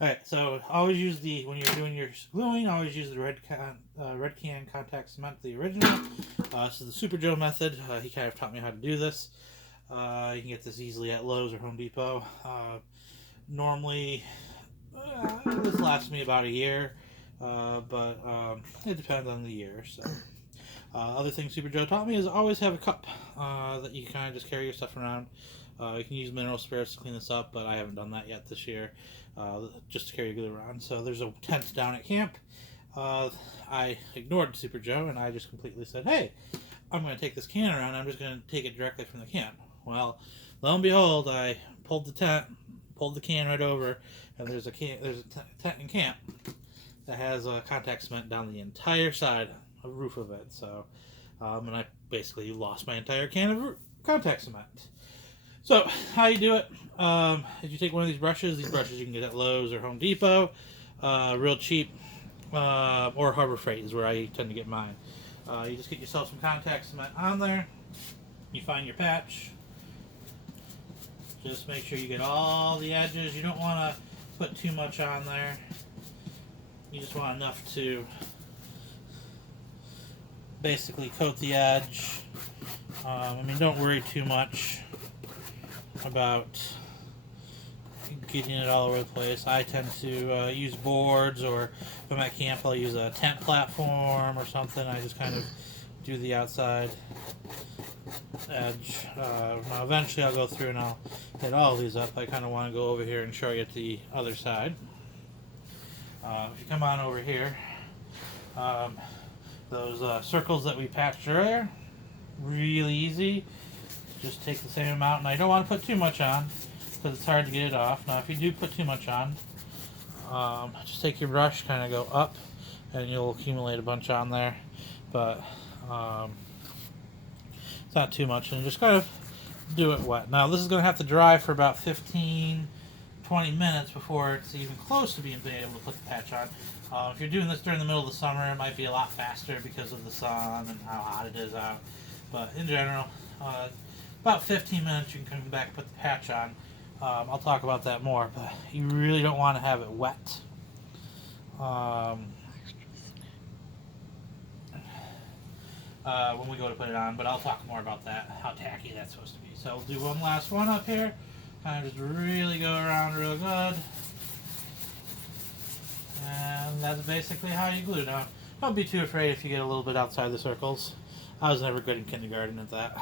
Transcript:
Alright, so always use when you're doing your gluing, always use the red can contact cement, the original. This is the Super Joe method. He kind of taught me how to do this. You can get this easily at Lowe's or Home Depot. Normally, this lasts me about a year, but it depends on the year. So, other thing Super Joe taught me is always have a cup that you can kind of just carry your stuff around. You can use mineral spirits to clean this up, but I haven't done that yet this year, just to carry glue around. So there's a tent down at camp. I ignored Super Joe and I just completely said, "Hey, I'm going to take this can around. I'm just going to take it directly from the can." Well, lo and behold, I pulled the can right over, and there's a tent in camp that has contact cement down the entire side of the roof of it. So, and I basically lost my entire can of contact cement. So, how you do it? If you take one of these brushes you can get at Lowe's or Home Depot, real cheap, or Harbor Freight is where I tend to get mine. You just get yourself some contact cement on there. You find your patch. Just make sure you get all the edges. You don't want to put too much on there. You just want enough to basically coat the edge. I mean, don't worry too much about getting it all over the place. I tend to use boards, or if I'm at camp, I'll use a tent platform or something. I just kind of do the outside edge. Now eventually I'll go through and I'll hit all of these up. I kind of want to go over here and show you the other side. If you come on over here, those circles that we patched earlier, really easy. Just take the same amount, and I don't want to put too much on because it's hard to get it off. Now if you do put too much on, just take your brush, kind of go up, and you'll accumulate a bunch on there, but it's not too much, and just kind of do it wet. Now this is going to have to dry for about 15-20 minutes before it's even close to being able to put the patch on. If you're doing this during the middle of the summer, it might be a lot faster because of the sun and how hot it is out, but in general, about 15 minutes you can come back and put the patch on. I'll talk about that more, but you really don't want to have it wet. When we go to put it on, but I'll talk more about that, how tacky that's supposed to be. So we'll do one last one up here. Kind of just really go around real good. And that's basically how you glue. Now, don't be too afraid if you get a little bit outside the circles. I was never good in kindergarten at that.